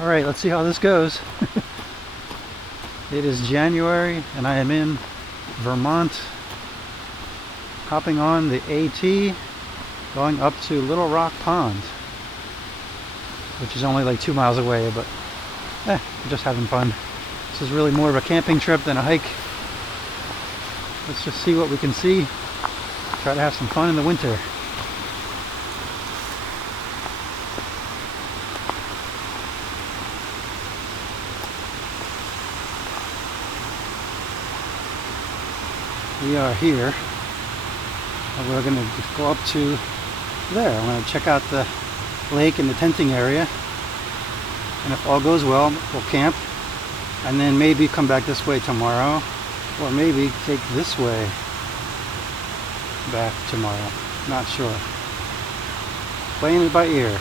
Alright, let's see how this goes. It is January and I am in Vermont, hopping on the AT, going up to Little Rock Pond, which is only like 2 miles away, but we're just having fun. This is really more of a camping trip than a hike. Let's just see what we can see. Try to have some fun in the winter. We are here, and we're going to go up to there. I'm going to check out the lake and the tenting area, and if all goes well, we'll camp, and then maybe come back this way tomorrow, or maybe take this way back tomorrow. Not sure. Playing it by ear.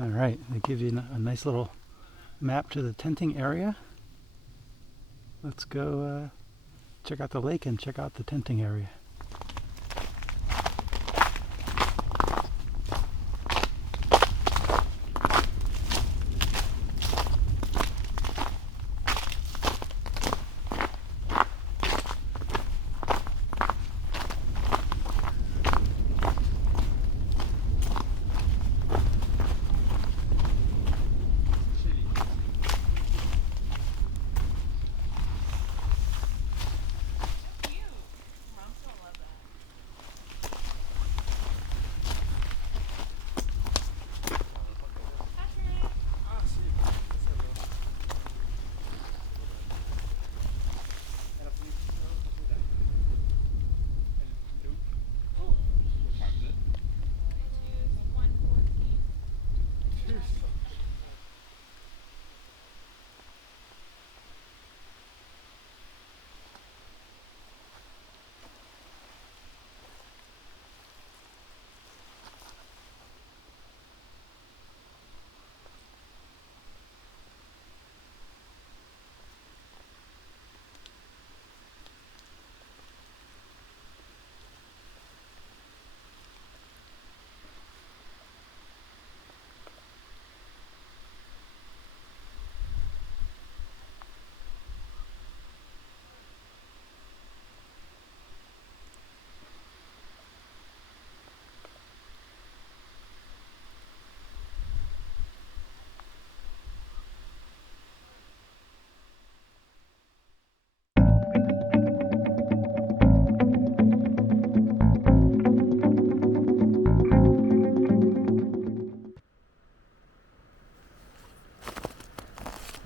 Alright, they give you a nice little map to the tenting area. Let's go check out the lake and check out the tenting area.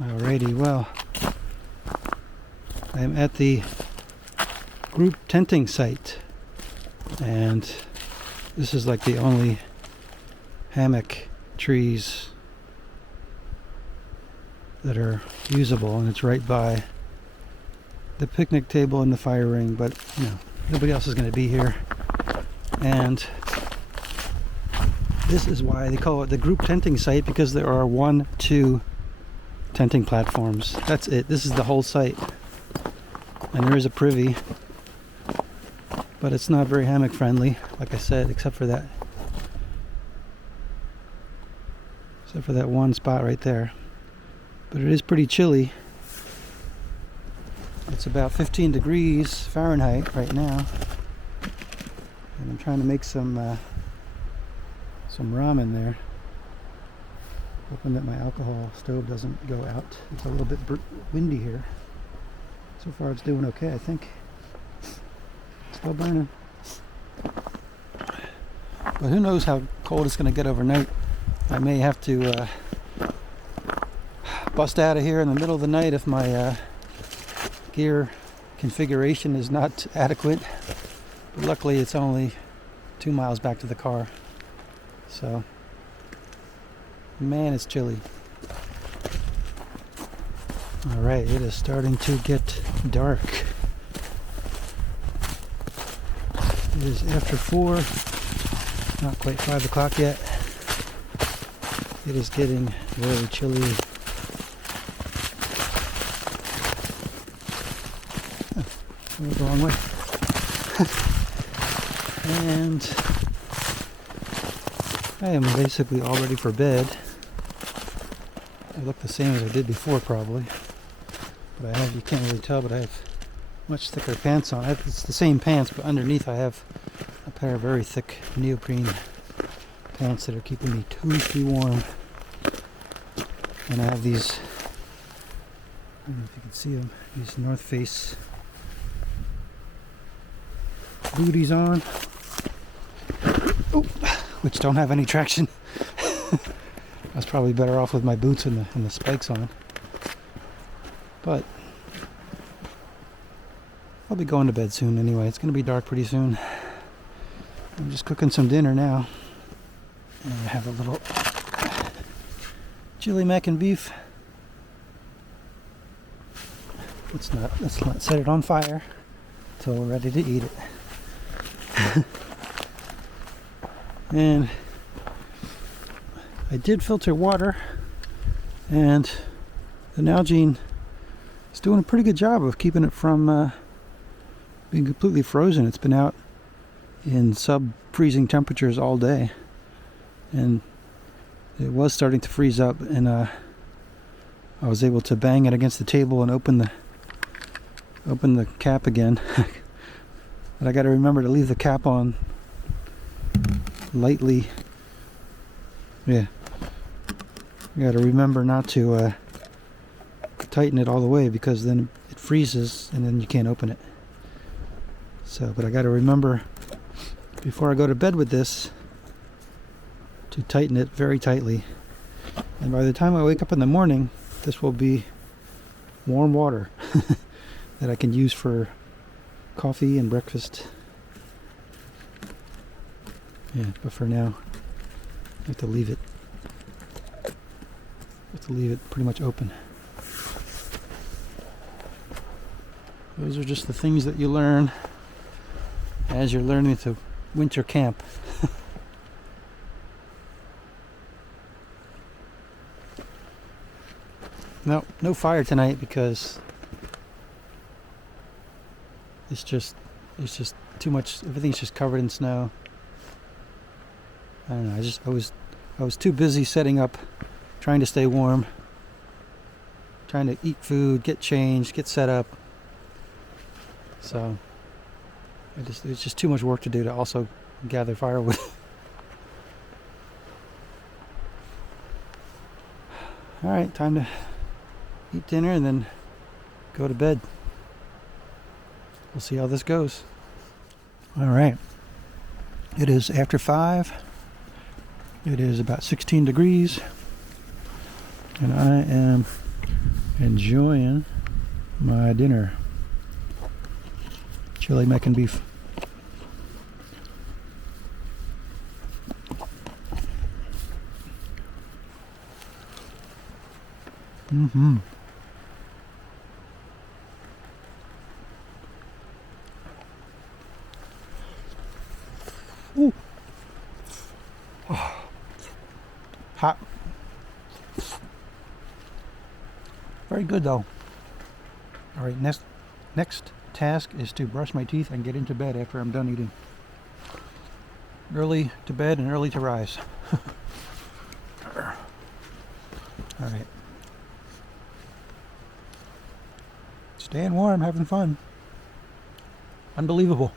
Alrighty, well, I'm at the group tenting site, and this is like the only hammock trees that are usable, and it's right by the picnic table and the fire ring, but you know, nobody else is going to be here. And this is why they call it the group tenting site, because there are 2 tenting platforms. That's it. This is the whole site. And there is a privy, but it's not very hammock friendly, like I said, except for that one spot right there. But it is pretty chilly. It's about 15 degrees Fahrenheit right now. And I'm trying to make some ramen there. Hoping that my alcohol stove doesn't go out. It's a little bit windy here. So far it's doing okay, I think. Still burning. But who knows how cold it's going to get overnight. I may have to bust out of here in the middle of the night if my gear configuration is not adequate. But luckily it's only 2 miles back to the car. So, man, it's chilly. Alright, it is starting to get dark. It is after 4, not quite 5 o'clock yet. It is getting very chilly. Oh, the wrong way. And I am basically all ready for bed. I look the same as I did before, probably. But I have, you can't really tell, but I have much thicker pants on. It's the same pants, but underneath I have a pair of very thick neoprene pants that are keeping me toasty warm. And I have these, I don't know if you can see them, these North Face booties on, which don't have any traction. I was probably better off with my boots and the spikes on. But I'll be going to bed soon anyway. It's going to be dark pretty soon. I'm just cooking some dinner now. And I have a little chili mac and beef. Let's not set it on fire until we're ready to eat it. And I did filter water, and the Nalgene is doing a pretty good job of keeping it from being completely frozen. It's been out in sub-freezing temperatures all day, and it was starting to freeze up, and I was able to bang it against the table and open the cap again. But I got to remember to leave the cap on lightly. Yeah, you got to remember not to tighten it all the way, because then it freezes and then you can't open it. So, but I got to remember before I go to bed with this to tighten it very tightly. And by the time I wake up in the morning, this will be warm water that I can use for coffee and breakfast. Yeah, but for now, I have to leave it. Pretty much open. Those are just the things that you learn as you're learning to winter camp. No fire tonight because it's just too much. Everything's just covered in snow. I don't know. I was too busy setting up, trying to stay warm, trying to eat food, get changed, get set up. So it's just too much work to do to also gather firewood. All right, time to eat dinner and then go to bed. We'll see how this goes. All right. It is after 5. It is about 16 degrees. And I am enjoying my dinner. Chili mac and beef. Mm-hmm. Ooh. Oh. Hot. Very good though. All right, next task is to brush my teeth and get into bed after I'm done eating. Early to bed and early to rise. All right. Staying warm, having fun. Unbelievable.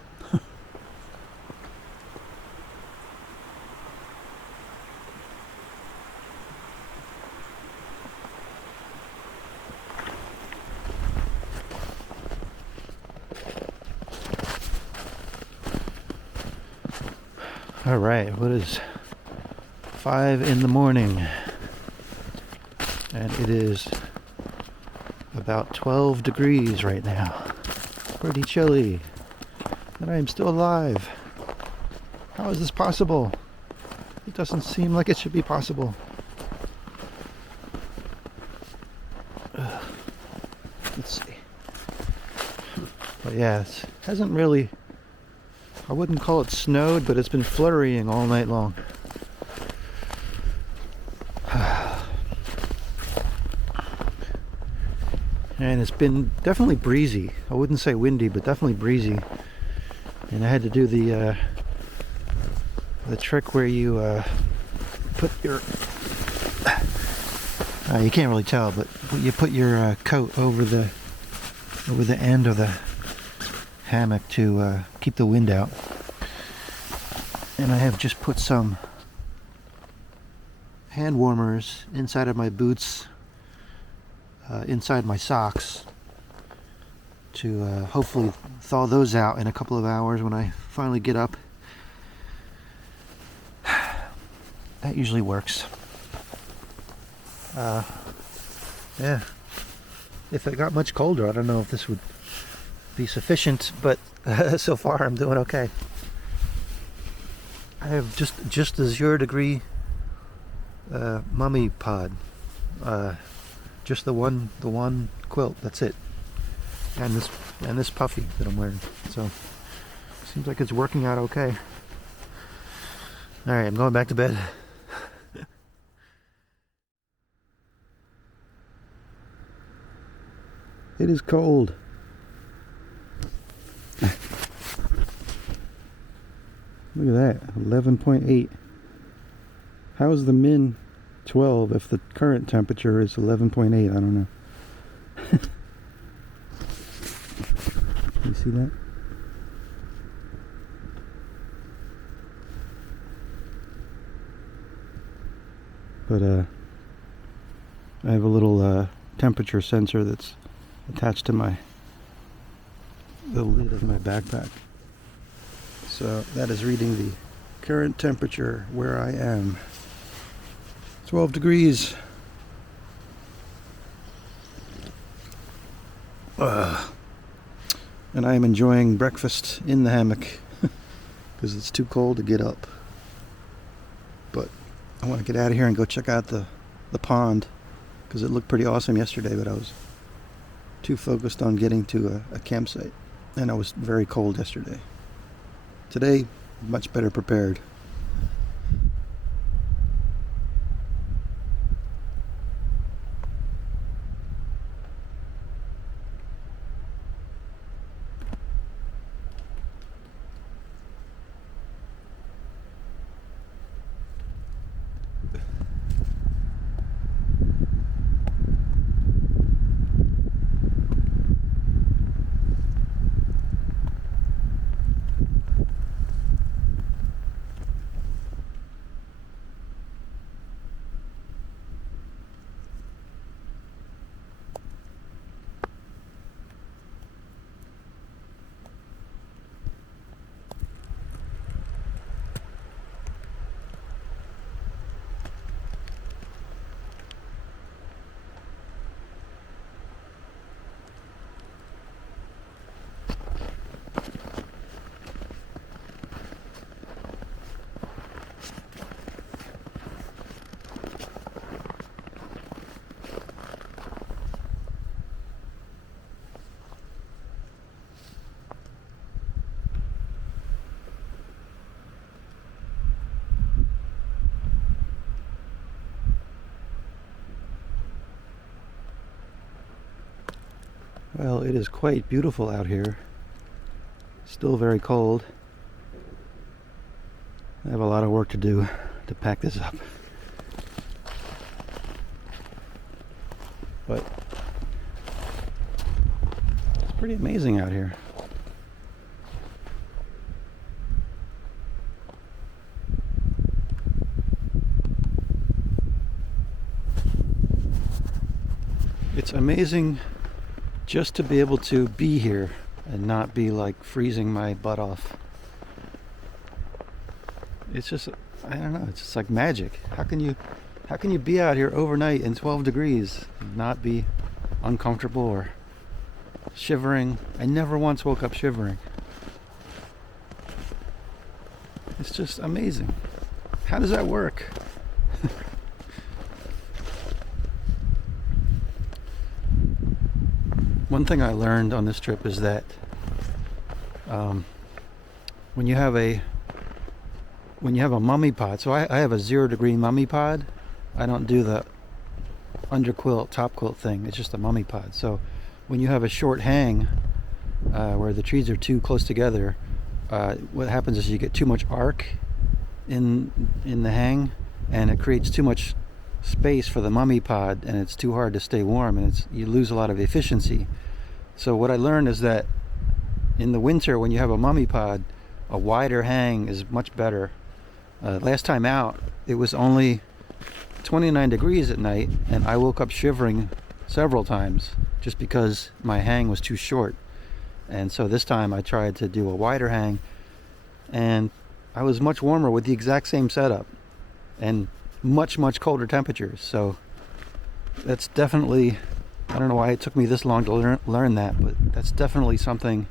All right, what is 5 in the morning? And it is about 12 degrees right now. Pretty chilly. And I am still alive. How is this possible? It doesn't seem like it should be possible. Let's see. But yeah, it hasn't really, I wouldn't call it snowed, but it's been flurrying all night long. And it's been definitely breezy. I wouldn't say windy, but definitely breezy. And I had to do the trick where you put your you can't really tell, but you put your coat over the end of the hammock to keep the wind out. And I have just put some hand warmers inside of my boots, inside my socks, to hopefully thaw those out in a couple of hours when I finally get up. That usually works. Yeah. If it got much colder, I don't know if this would be sufficient, but so far I'm doing okay. I have just the 0 degree mummy pod. Just the one quilt. That's it. And this puffy that I'm wearing. So seems like it's working out okay. All right, I'm going back to bed. It is cold. Look at that, 11.8. How is the min 12 if the current temperature is 11.8? I don't know. You see that? But I have a little temperature sensor that's attached to the lid of my backpack. So that is reading the current temperature where I am. 12 degrees. And I am enjoying breakfast in the hammock because it's too cold to get up. But I want to get out of here and go check out the pond because it looked pretty awesome yesterday, but I was too focused on getting to a campsite, and I was very cold yesterday. Today, much better prepared. Well, it is quite beautiful out here. Still very cold. I have a lot of work to do to pack this up. But it's pretty amazing out here. It's amazing just to be able to be here and not be like freezing my butt off. It's just, I don't know, it's just like magic. How can you be out here overnight in 12 degrees and not be uncomfortable or shivering? I never once woke up shivering. It's just amazing. How does that work? One thing I learned on this trip is that when you have a mummy pod, so I have a 0-degree mummy pod. I don't do the underquilt, top quilt thing. It's just a mummy pod. So when you have a short hang where the trees are too close together, what happens is you get too much arc in the hang, and it creates too much space for the mummy pod, and it's too hard to stay warm, and you lose a lot of efficiency. So what I learned is that in the winter, when you have a mummy pod, a wider hang is much better. Last time out, it was only 29 degrees at night, and I woke up shivering several times just because my hang was too short. And so this time I tried to do a wider hang, and I was much warmer with the exact same setup and much colder temperatures. So that's definitely, I don't know why it took me this long to learn that, but that's definitely something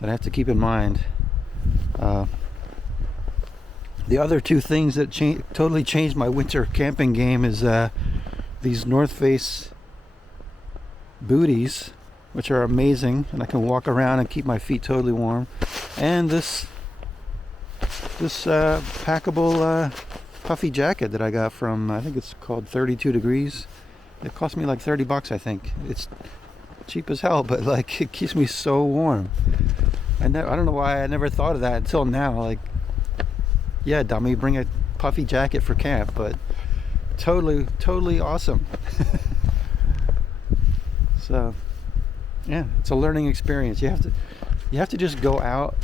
that I have to keep in mind. The other two things that totally changed my winter camping game is these North Face booties, which are amazing, and I can walk around and keep my feet totally warm. And this packable puffy jacket that I got from, I think it's called 32 Degrees. It cost me like $30, I think. It's cheap as hell, but like it keeps me so warm. I don't know why I never thought of that until now. Like, yeah, dummy, bring a puffy jacket for camp, but totally awesome. So yeah, it's a learning experience. You have to just go out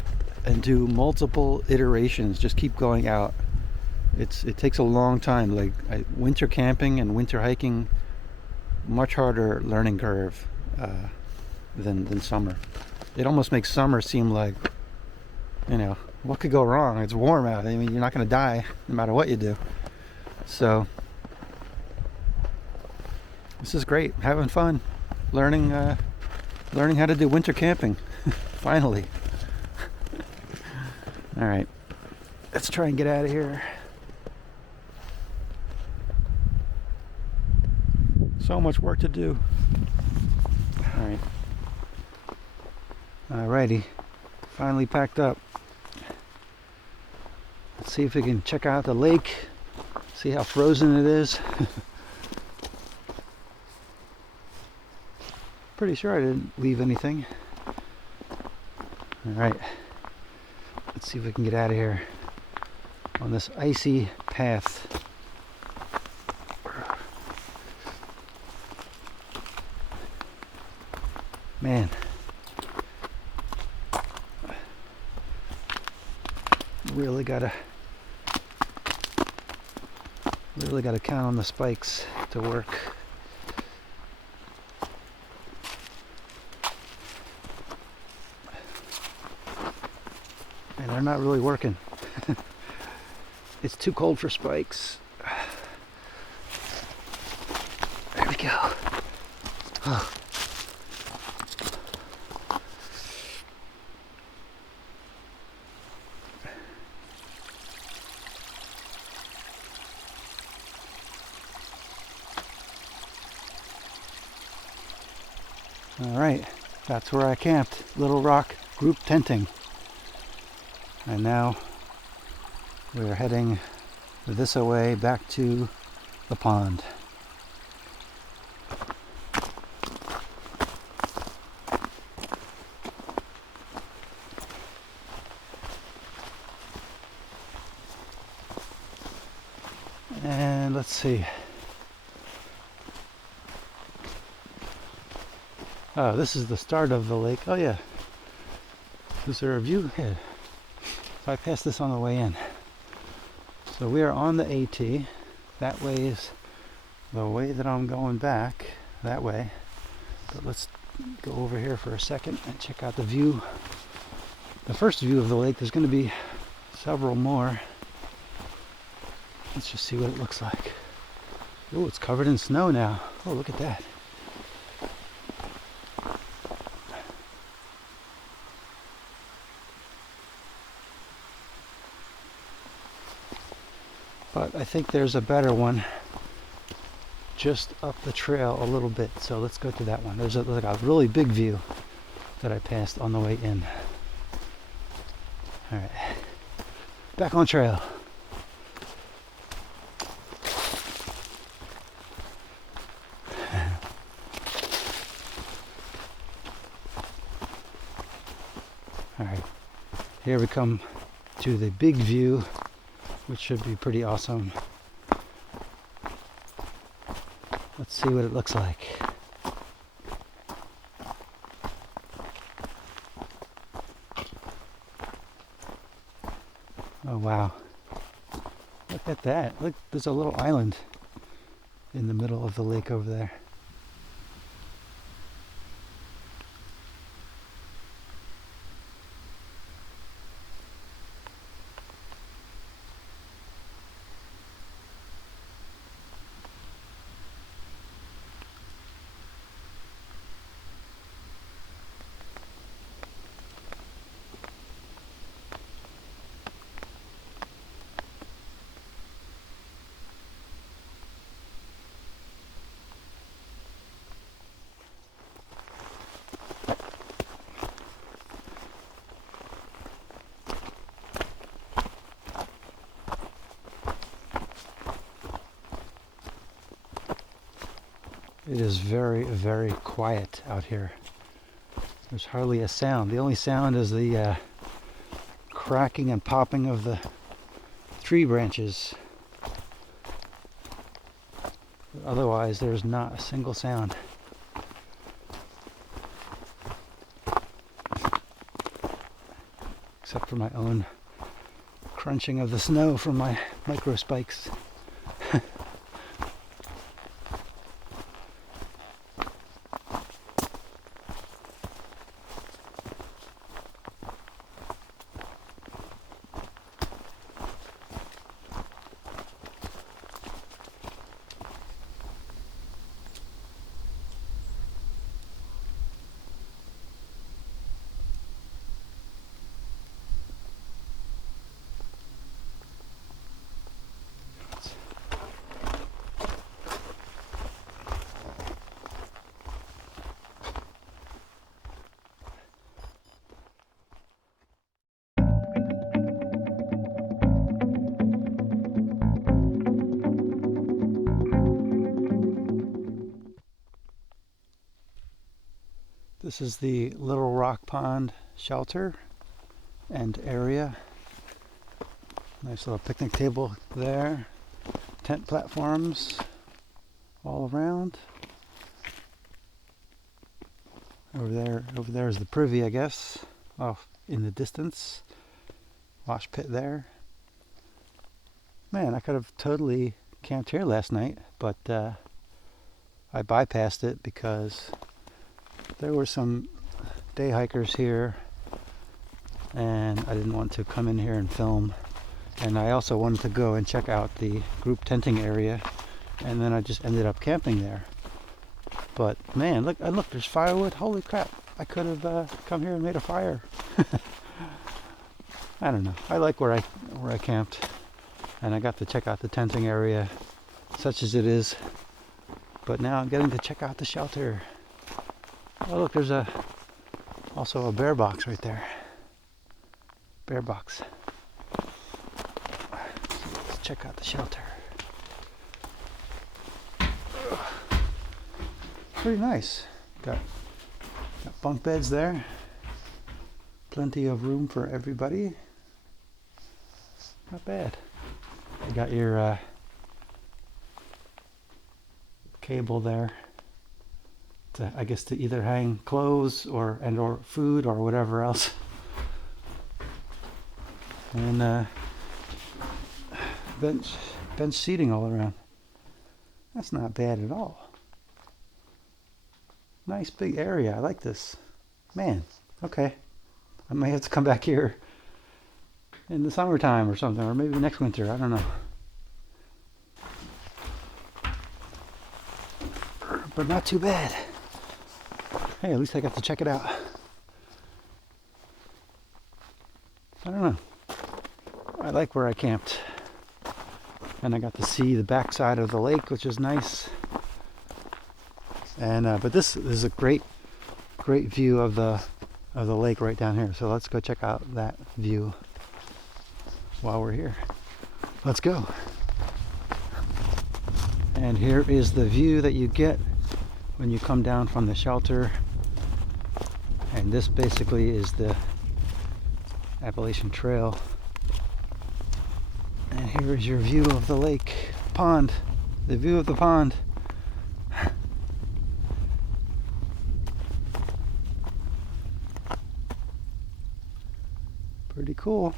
and do multiple iterations. Just keep going out. It takes a long time. Like winter camping and winter hiking, much harder learning curve than summer. It almost makes summer seem like, what could go wrong? It's warm out. I mean, you're not going to die no matter what you do. So this is great. Having fun, learning how to do winter camping. Finally. All right, let's try and get out of here. So much work to do. All right. Alrighty, finally packed up. Let's see if we can check out the lake, see how frozen it is. Pretty sure I didn't leave anything. Alright, let's see if we can get out of here on this icy path. Man. Really gotta count on the spikes to work. And they're not really working. It's too cold for spikes. There we go. Oh. Alright, that's where I camped. Little Rock group tenting. And now we're heading this way back to the pond. And let's see. Oh, this is the start of the lake. Oh yeah. Is there a view? Yeah. So I passed this on the way in. So we are on the AT. That way is the way that I'm going back. That way. But let's go over here for a second and check out the view. The first view of the lake. There's going to be several more. Let's just see what it looks like. Oh, it's covered in snow now. Oh, look at that. But I think there's a better one just up the trail a little bit. So let's go to that one. There's like a really big view that I passed on the way in. All right, back on trail. All right, here we come to the big view, which should be pretty awesome. Let's see what it looks like. Oh wow, look at that. Look, there's a little island in the middle of the lake over there. It is very, very quiet out here. There's hardly a sound. The only sound is the cracking and popping of the tree branches. Otherwise, there's not a single sound. Except for my own crunching of the snow from my micro spikes. This is the Little Rock Pond shelter and area. Nice little picnic table there. Tent platforms all around. Over there is the privy, I guess, off in the distance. Wash pit there. Man, I could have totally camped here last night, but I bypassed it because there were some day hikers here and I didn't want to come in here and film, and I also wanted to go and check out the group tenting area, and then I just ended up camping there. But man, look, there's firewood. Holy crap, I could have come here and made a fire. I don't know, I like where I camped, and I got to check out the tenting area such as it is, but now I'm getting to check out the shelter. Oh look, there's also a bear box right there. Bear box. Let's check out the shelter. Pretty nice. Got bunk beds there. Plenty of room for everybody. Not bad. You got your cable there to, I guess, to either hang clothes or food or whatever else. And bench seating all around. That's not bad at all. Nice big area. I like this. Man, okay. I might have to come back here in the summertime or something, or maybe next winter. I don't know. But not too bad. Hey, at least I got to check it out. I don't know. I like where I camped. And I got to see the backside of the lake, which is nice. And but this is a great view of the lake right down here. So let's go check out that view while we're here. Let's go. And here is the view that you get when you come down from the shelter. And this basically is the Appalachian Trail. And here is your view of the lake, pond, the view of the pond. Pretty cool.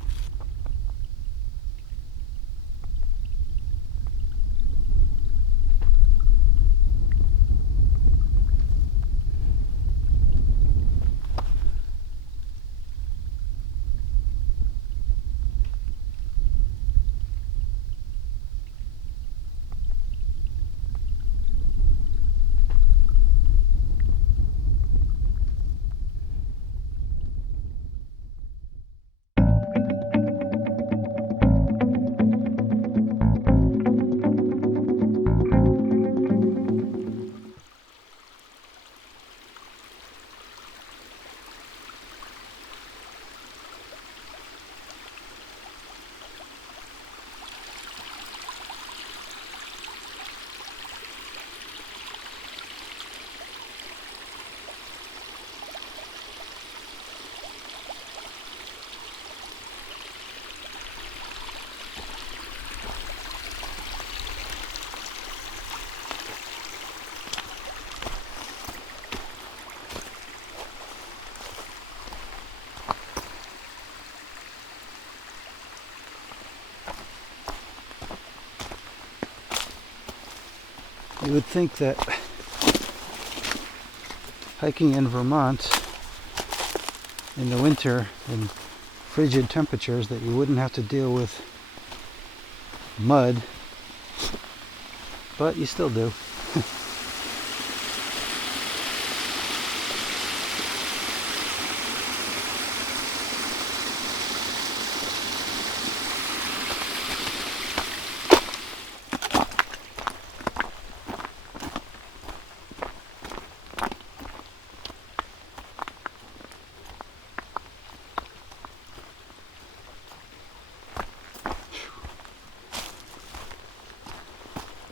You would think that hiking in Vermont in the winter in frigid temperatures that you wouldn't have to deal with mud, but you still do.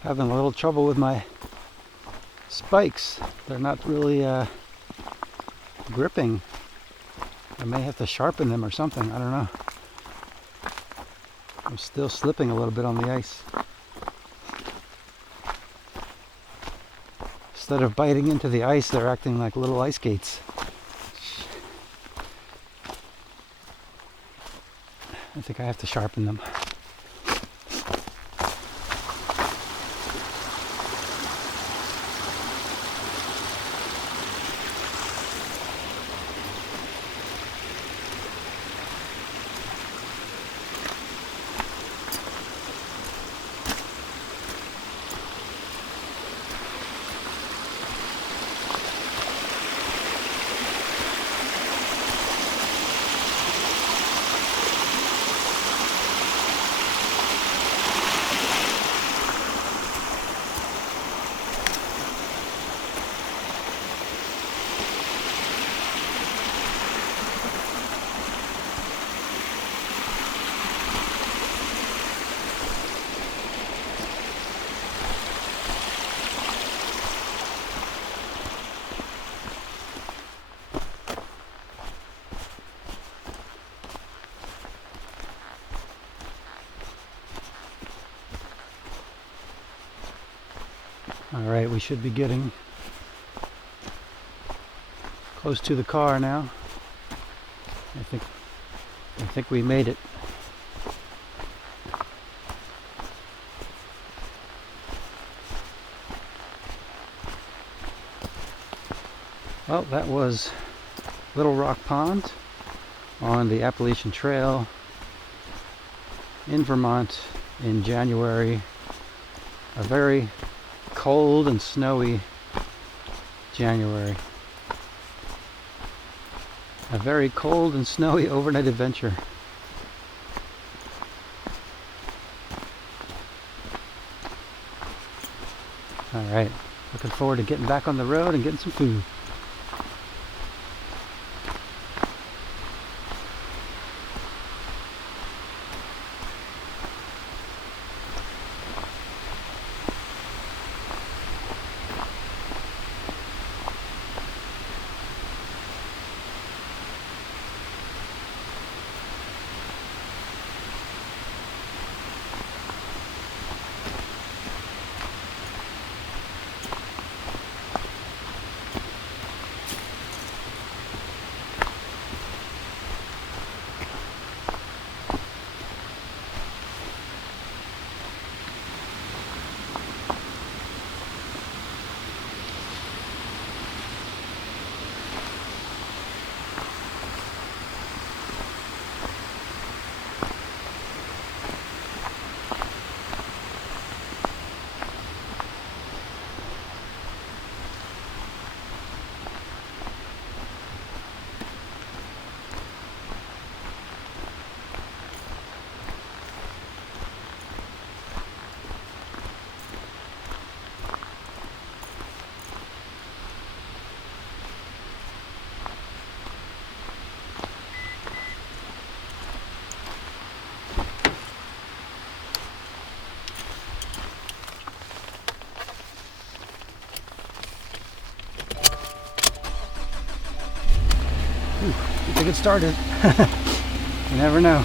Having a little trouble with my spikes. They're not really gripping. I may have to sharpen them or something. I don't know. I'm still slipping a little bit on the ice. Instead of biting into the ice, they're acting like little ice skates. I think I have to sharpen them. All right, we should be getting close to the car now. I think we made it. Well, that was Little Rock Pond on the Appalachian Trail in Vermont in January. A very cold and snowy January. A very cold and snowy overnight adventure. Alright, looking forward to getting back on the road and getting some food. Get it started. You never know.